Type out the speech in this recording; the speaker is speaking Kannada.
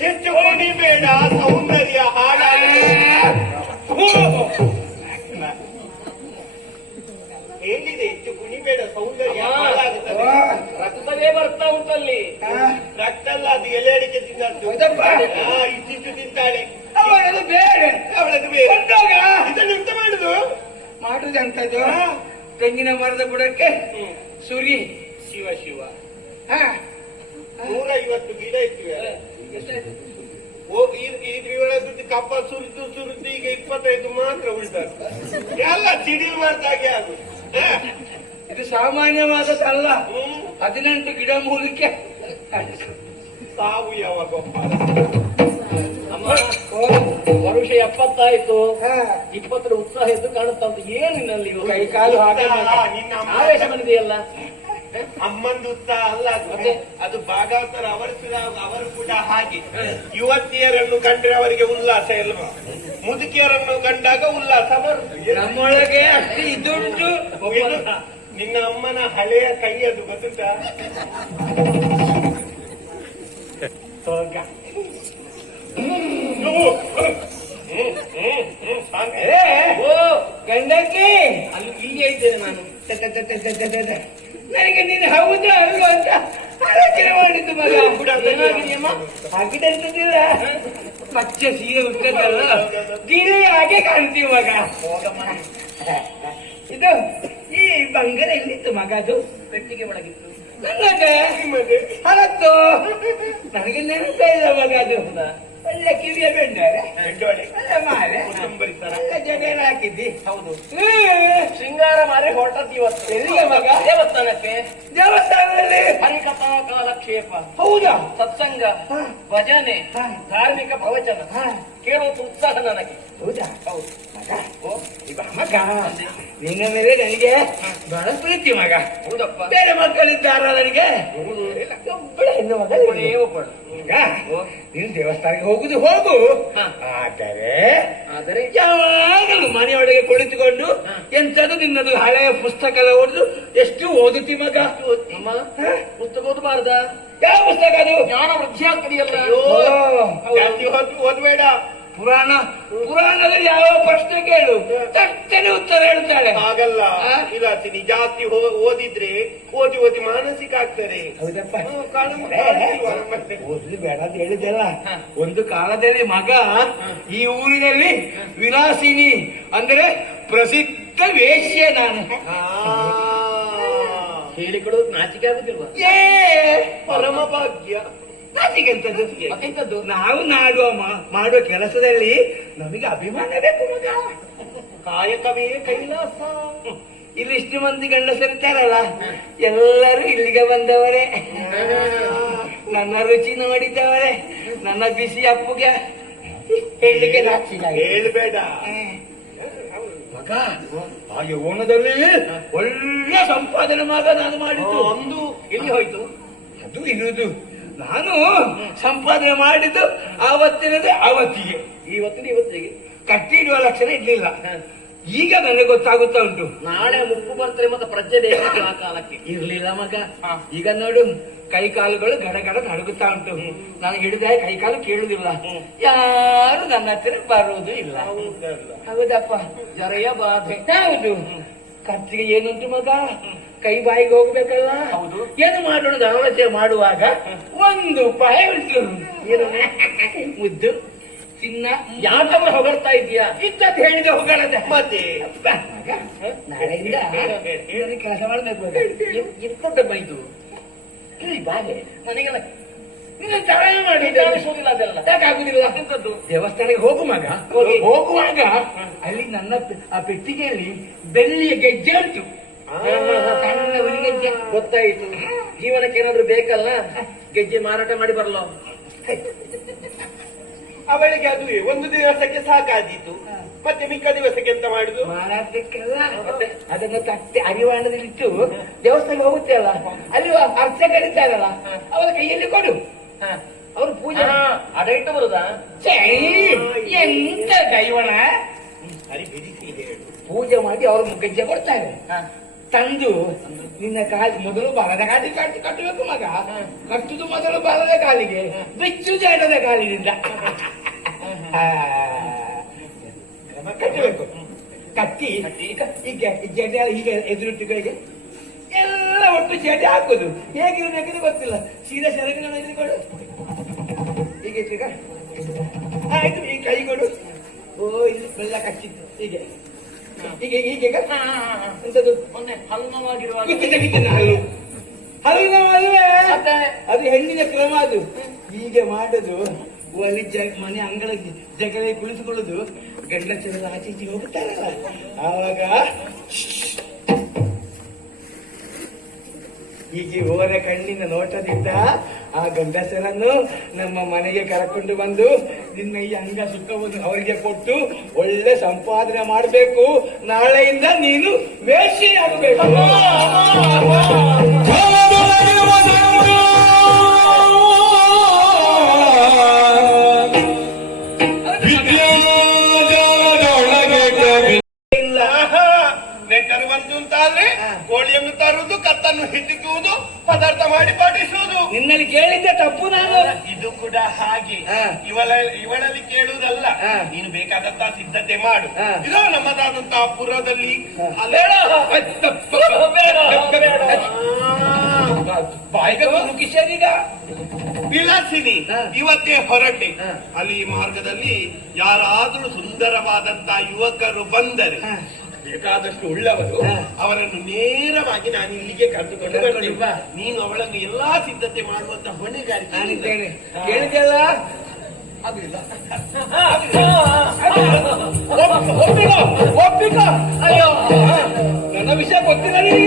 ಹೆಚ್ಚು ಕುಣಿಬೇಡ, ಸೌಂದರ್ಯ ಹಾಳಾಗಿದೆ. ಹೇಳಿದೆ ಹೆಚ್ಚು ಕುಣಿಬೇಡ, ಸೌಂದರ್ಯ ಹಾಳಾಗುತ್ತದೆ. ರಕ್ತವೇ ಬರ್ತಾ ಉಂಟಲ್ಲಿ. ರಕ್ತ ಅಲ್ಲ, ಅದು ಎಲೆ ಅಡಿಕೆ ತಿಂದದ್ದು. ಇಷ್ಟಿಷ್ಟು ತಿಂತಾಳೆ. ಅವಳದು ಬೇರೆ, ಅವಳದು ಬೇರೆ. ಇದನ್ನು ಎಂತ ಮಾಡುದಂತದ್ದು ತೆಂಗಿನ ಮರದ ಬುಡಕ್ಕೆ ಸುರಿ. ಶಿವ ಶಿವ 150 ಗಿಡ ಇಟ್ಟಿವೆ. ಇದ್ರೊಳದ್ದು ಕಪ್ಪ ಸುರಿದು ಈಗ 25 ಮಾತ್ರ ಉಳಿದ. ಎಲ್ಲ ಸಿಡಿಲ್ ಮಾಡ್ದಾಗೆ ಅದು. ಇದು ಸಾಮಾನ್ಯವಾದದ್ದಲ್ಲ. 18 ಗಿಡ ಮೂಲಕ್ಕೆ ಸಾವು ಯಾವಾಗ ವರುಷ 70 ಆಯ್ತು. 20ರ ಉತ್ಸಾಹ ಎದ್ದು ಕಾಣುತ್ತಾ ಉಂಟು. ಏನಿನಲ್ಲಿ ಕೈ ಕಾಲು ಹಾಗೆ ಆವೇಶ ಬಂದಿದೆಯಲ್ಲ. ಅಮ್ಮಂದು ಉತ್ಸಾಹ ಅಲ್ಲ ಅದು ಭಾಗವತರ ಅವರು ಕೂಡ ಹಾಗೆ. ಯುವತಿಯರನ್ನು ಕಂಡ್ರೆ ಅವರಿಗೆ ಉಲ್ಲಾಸ ಇಲ್ವಾ? ಮುದುಕಿಯರನ್ನು ಕಂಡಾಗ ಉಲ್ಲಾಸ ಬರುವುದು. ನಮ್ಮೊಳಗೆ ಅಷ್ಟು ಇದುಂಟು. ನಿನ್ನ ಅಮ್ಮನ ಹಳೆಯ ಕೈ ಅದು ಗೊತ್ತುಂಟಾ? ಗಂಡಕ್ಕೆ ಅಲ್ಲಿ ಇಲ್ಲಿಯೇ ಇದ್ದೇನೆ ನಾನು. ನನಗೆ ನೀನು ಹೌದು ಅಲ್ವ ಅಂತ ಆಲೋಚನೆ ಮಾಡಿದ್ದು ಮಗ. ಹಾಗಿದಂತದಿಲ್ಲ, ಪಚ್ಚ ಸೀರೆ ಉಟ್ಟದಲ್ಲ, ಗಿಳಿ ಹಾಗೆ ಕಾಣ್ತೀವಿ ಮಗ. ಇದು ಈ ಬಂಗಾರ ಎಲ್ಲಿತ್ತು ಮಗ? ಅದು ಪೆಟ್ಟಿಗೆ ಒಳಗಿತ್ತು. ನನ್ನದೇ ಹಲತ್ತು. ನನಗೆ ನೆನಪ ಇಲ್ಲ ಮಗ. ಅದು ಒಳ್ಳೆ ಕಿವಿಯ ಬೆಂಡರೆ, ಒಳ್ಳೆ ಮಾಲೆ, ಒಳ್ಳೆ ಜಗಳ ಹಾಕಿದ್ದಿ. ಹೌದು, ಶೃಂಗಾರ ಮಾರಿ ಹೊರಟದ್ದು ಇವತ್ತು. ಎಲ್ಲಿಗೆ ಮಗ? ದೇವಸ್ಥಾನಕ್ಕೆ. ದೇವಸ್ಥಾನದಲ್ಲಿ ಹರಿಕಥಾ ಕಾಲಕ್ಷೇಪ, ಹೌದಾ? ಸತ್ಸಂಗ, ಭಜನೆ, ಧಾರ್ಮಿಕ ಪ್ರವಚನ ಕೇಳುವಂತ ಉತ್ಸಾಹ ನನಗೆ. ಹೌದಾ? ಹೌದು ಮಗ. ನಿನ್ನ ಮೇಲೆ ನನಗೆ ಬಹಳ ಪ್ರೀತಿ ಮಗ. ಹೌದಪ್ಪ. ಬೇರೆ ಮಕ್ಕಳಿದ್ದಾರ ನನಗೆ? ಒಬ್ಬಳೆ ಹೆಣ್ಣು ಮಗಳು. ನೀನು ದೇವಸ್ಥಾನಕ್ಕೆ ಹೋಗುದು ಹೋಗು. ಆದರೆ ಯಾವಾಗಲೂ ಮನೆಯೊಳಗೆ ಕುಳಿತುಕೊಂಡು ಎಂತದ್ದು ನಿನ್ನದು ಹಳೆಯ ಪುಸ್ತಕ ಓದುದು. ಎಷ್ಟು ಓದುತ್ತಿ ಮಗ? ಪುಸ್ತಕ ಓದಬಾರ್ದ? ಯಾವ ಪುಸ್ತಕ ಅದು? ಜ್ಞಾನ ವೃದ್ಧಿ ಆಗ್ತದೆಯಲ್ಲ. ಓದ್ಬೇಡ. ಪುರಾಣದಲ್ಲಿ ಯಾವ ಪ್ರಶ್ನೆ ಕೇಳು, ತಟ್ಟನೆ ಉತ್ತರ ಹೇಳ್ತಾಳೆ. ಹಾಗಲ್ಲ ಇಲಾತಿನಿ, ಜಾಸ್ತಿ ಓದಿದ್ರೆ ಓದಿ ಮಾನಸಿಕ ಆಗ್ತಾರೆ. ಹೌದಪ್ಪ. ಓದ್ಲಿ ಬೇಡ ಅಂತ ಹೇಳಿದೆಲ್ಲ. ಒಂದು ಕಾಲದಲ್ಲಿ ಮಗ ಈ ಊರಿನಲ್ಲಿ ವಿಲಾಸಿನಿ ಅಂದ್ರೆ ಪ್ರಸಿದ್ಧ ವೇಶ್ಯೆ ನಾನು. ಹೇಳಿಕೊಡೋದು ನಾಚಿಕೆ ಆಗುದಿಲ್ವಾ? ಪರಮ ಭಾಗ್ಯ. ನಾಚಿಕೆಂತದ್ದು? ನಾವು ಮಾಡುವ ಕೆಲಸದಲ್ಲಿ ನಮಗೆ ಅಭಿಮಾನ ಬೇಕು ಮಗ. ಕಾಯಕವೇ ಕೈಲಾಸ. ಇಲ್ಲಿ ಇಷ್ಟು ಮಂದಿ ಗಂಡಸರಿದ್ದಾರಲ್ಲ, ಎಲ್ಲರೂ ಇಲ್ಲಿಗೆ ಬಂದವರೇ. ನನ್ನ ರುಚಿ ನೋಡಿದ್ದವರೇ. ನನ್ನ ಬಿಸಿ ಅಪ್ಪುಗೆ ಹೇಳಲಿಕ್ಕೆ ನಾಚಿಕೆ. ಹೇಳ್ಬೇಡ ಮಗ. ಹಾಗೆ ಓಣದಲ್ಲಿ ಒಳ್ಳೆ ಸಂಪಾದನೆ ಮಗ ನಾನು ಮಾಡಿದ್ದು. ಒಂದು ಎಲ್ಲಿ ಹೋಯ್ತು? ಅದು ಇರುವುದು. ನಾನು ಸಂಪಾದನೆ ಮಾಡಿದ್ದು ಆವತ್ತಿನದೇ ಆವತ್ತಿಗೆ, ಇವತ್ತಿಗೆ ಕಟ್ಟಿ ಇಡುವ ಲಕ್ಷಣ ಇರ್ಲಿಲ್ಲ. ಈಗ ನನಗೆ ಗೊತ್ತಾಗುತ್ತಾ ಉಂಟು. ನಾಳೆ ಮುಪ್ಪು ಬರ್ತಾರೆ ಮತ್ತೆ ಪ್ರಜ್ಞೆ ಬೇಕು. ಆ ಕಾಲಕ್ಕೆ ಇರ್ಲಿಲ್ಲ ಮಗ. ಈಗ ನೋಡು, ಕೈ ಕಾಲುಗಳು ಗಡಗಡ ನಡುಗುತ್ತಾ ಉಂಟು. ನಾನು ಹಿಡಿದ ಕೈ ಕಾಲು ಕೇಳುದಿಲ್ಲ. ಯಾರು ನನ್ನ ಹತ್ತಿರ ಬರುವುದು ಇಲ್ಲ. ಹೌದಪ್ಪ. ಜರೆಯ ಬಾಧೆ. ಹೌದು. ಖರ್ಚಿಗೆ ಏನುಂಟು ಮಗ? ಕೈ ಬಾಯಿಗೆ ಹೋಗ್ಬೇಕಲ್ಲ. ಹೌದು. ಏನು ಮಾಡೋಣ ಆಲೋಚನೆ ಮಾಡುವಾಗ ಒಂದು ಉಪಾಯ ಉಂಟು. ಏನು? ಮುದ್ದು ಚಿನ್ನ. ಯಾಕಂದ್ರೆ ಹೊಗಳ್ತಾ ಇದೀಯಾ? ಇದ್ದದ್ದು ಹೇಳಿದೆ ಹೊಗಳದೆ. ಮತ್ತೆ ನಾಳೆಯಿಂದ ಕೆಲಸ ಮಾಡ್ಬೇಕು. ಎಂತದ್ದಮ್ಮ ಇದು? ಬಾಗೆ ನನಗೆಲ್ಲ ಚಾಲನೆ ಮಾಡಿಸುವುದಿಲ್ಲ. ಅದೆಲ್ಲ ಯಾಕಾಗುದಿಲ್ಲ. ಎಂತದ್ದು? ದೇವಸ್ಥಾನಕ್ಕೆ ಹೋಗು ಮಗ. ಹೋಗುವಾಗ ಅಲ್ಲಿ ನನ್ನ ಆ ಪೆಟ್ಟಿಗೆಯಲ್ಲಿ ಬೆಳ್ಳಿಯ ಗೆಜ್ಜೆ ಉಂಟು. ಸಣ್ಣ ಹುಲಿಗೆಜ್ಜೆ. ಗೊತ್ತಾಯಿತು. ಜೀವನಕ್ಕೆ ಏನಾದ್ರು ಬೇಕಲ್ಲ, ಗೆಜ್ಜೆ ಮಾರಾಟ ಮಾಡಿ ಬರಲ್ಲ. ಅವಳಿಗೆ ಅದು ಒಂದು ದಿವಸಕ್ಕೆ ಸಾಕಾದೀತು. ಮತ್ತೆ ಮಿಕ್ಕ ದಿವಸಕ್ಕೆ ಎಂತ ಮಾಡುದು? ಮಾರಾಟಕ್ಕೆಲ್ಲ ಅದನ್ನು ತಟ್ಟೆ ಅರಿವಾಣದಲ್ಲಿಟ್ಟು ದೇವಸ್ಥಾನಕ್ಕೆ ಹೋಗುತ್ತೆ ಅಲ್ಲ, ಅಲ್ಲಿ ಅರ್ಚಕರಿದ್ದಾರಲ್ಲ, ಅವರ ಕೈಯಲ್ಲಿ ಕೊಡು. ಅವರು ಪೂಜೆ ಅಡ ಇಟ್ಟು ಬರುದಾ? ಎಂತ ಕೈವಣ. ಅರಿ ಬಿಡಿಸಿ ಹೇಳು. ಪೂಜೆ ಮಾಡಿ ಅವರು ಗೆಜ್ಜೆ ಕೊಡ್ತಾರೆ. ತಂದು ನಿನ್ನ ಕಾಲಿ ಮೊದಲು ಬಲದ ಕಾಲಿ ಕಟ್ಟಬೇಕು ಮಗ. ಕಟ್ಟುದು ಮೊದಲು ಬಲದ ಕಾಲಿಗೆ, ಬಿಚ್ಚುದು ಎಡದ ಕಾಲಿನಿಂದ ಕಟ್ಟಬೇಕು. ಕಟ್ಟಿ ಈಗ ಜಡೆ ಹೀಗೆ ಎದುರಿಟ್ಟುಗಳಿಗೆ ಎಲ್ಲ ಒಟ್ಟು ಜಡೆ ಹಾಕುದು. ಹೇಗಿರಬೇಕಿದ್ರೆ ಗೊತ್ತಿಲ್ಲ. ಸೀದಾ ಸೆರಗಿನ ಎದುರು ಕೊಡು, ಹೀಗೆ ಇಟ್ಟ ಆಯ್ತು. ಈ ಕೈ ಕೊಡು. ಓ ಇಲ್ಲಿ ಬೆಲ್ಲ ಕಚ್ಚಿತ್ತು. ಹೀಗೆ ಹೀಗೆ ಹೀಗೆ ಎಂತದ್ದು ಮೊನ್ನೆ ಹಲ್ಮವಾಗಿರುವಾಗ ಹಲ್ಲು ಹಲ್ಲು ಅಲ್ವೇ? ಅದು ಹೆಣ್ಣಿನ ಕ್ರಮ. ಅದು ಹೀಗೆ ಮಾಡುದು. ಅಲ್ಲಿ ಮನೆ ಅಂಗಳ ಜಗಳ ಕುಳಿತುಕೊಳ್ಳುದು. ಗಂಡಸರೆಲ್ಲ ಆಚೆ ಈಚೆ ಹೋಗುತ್ತಾರಲ್ಲ, ಆವಾಗ ಹೀಗೆ ಓರ ಕಣ್ಣಿನ ನೋಟದಿಂದ ಆ ಗಂಡಸರನ್ನು ನಮ್ಮ ಮನೆಗೆ ಕರಕೊಂಡು ಬಂದು ನಿನ್ನ ಈ ಅಂಗ ಸುಖವನ್ನು ಅವರಿಗೆ ಕೊಟ್ಟು ಒಳ್ಳೆ ಸಂಪಾದನೆ ಮಾಡಬೇಕು. ನಾಳೆಯಿಂದ ನೀನು ವೇಷಿ ಆಗಬೇಕು. ನೆಟ್ಟರು ಬಂತು ಅಂತಾದ್ರೆ ಕೋಳಿಯನ್ನು ತರುವುದು, ಕತ್ತನ್ನು ಹಿಡಿಸುವುದು, ಪದಾರ್ಥ ಮಾಡಿ ಪಾಠಿಸುವುದು. ನಿನ್ನಲ್ಲಿ ಕೇಳಿದ್ದೆ ತಪ್ಪು ನಾನು. ಇದು ಕೂಡ ಹಾಗೆ. ಇವಳಲ್ಲಿ ಕೇಳುವುದಲ್ಲ, ನೀನು ಬೇಕಾದಂತಹ ಸಿದ್ಧತೆ ಮಾಡು. ಇದು ನಮ್ಮದಾದಂತಹ ಪುರದಲ್ಲಿ ಕಿಶೋರಿಗ ವಿಲಾಸಿನಿ ಇವತ್ತೇ ಹೊರಟೆ. ಅಲ್ಲಿ ಮಾರ್ಗದಲ್ಲಿ ಯಾರಾದ್ರೂ ಸುಂದರವಾದಂತಹ ಯುವಕರು ಬಂದರೆ, ಬೇಕಾದಷ್ಟು ಉಳ್ಳವರು, ಅವರನ್ನು ನೇರವಾಗಿ ನಾನು ಇಲ್ಲಿಗೆ ಕರೆದುಕೊಂಡು ಬರ್ತೇನೆ. ನೀನು ಅವಳನ್ನು ಎಲ್ಲಾ ಸಿದ್ಧತೆ ಮಾಡುವಂತ ಹೊಣೆಗಾರಿಕೆ ನಾನಿದ್ದೇನೆ. ಕೇಳಿದೆಯಲ್ಲ? ಒಪ್ಪಿಕೋ. ಅಯ್ಯೋ, ನನ್ನ ವಿಷಯ ಗೊತ್ತಿಲ್ಲ ನಿನಗೆ.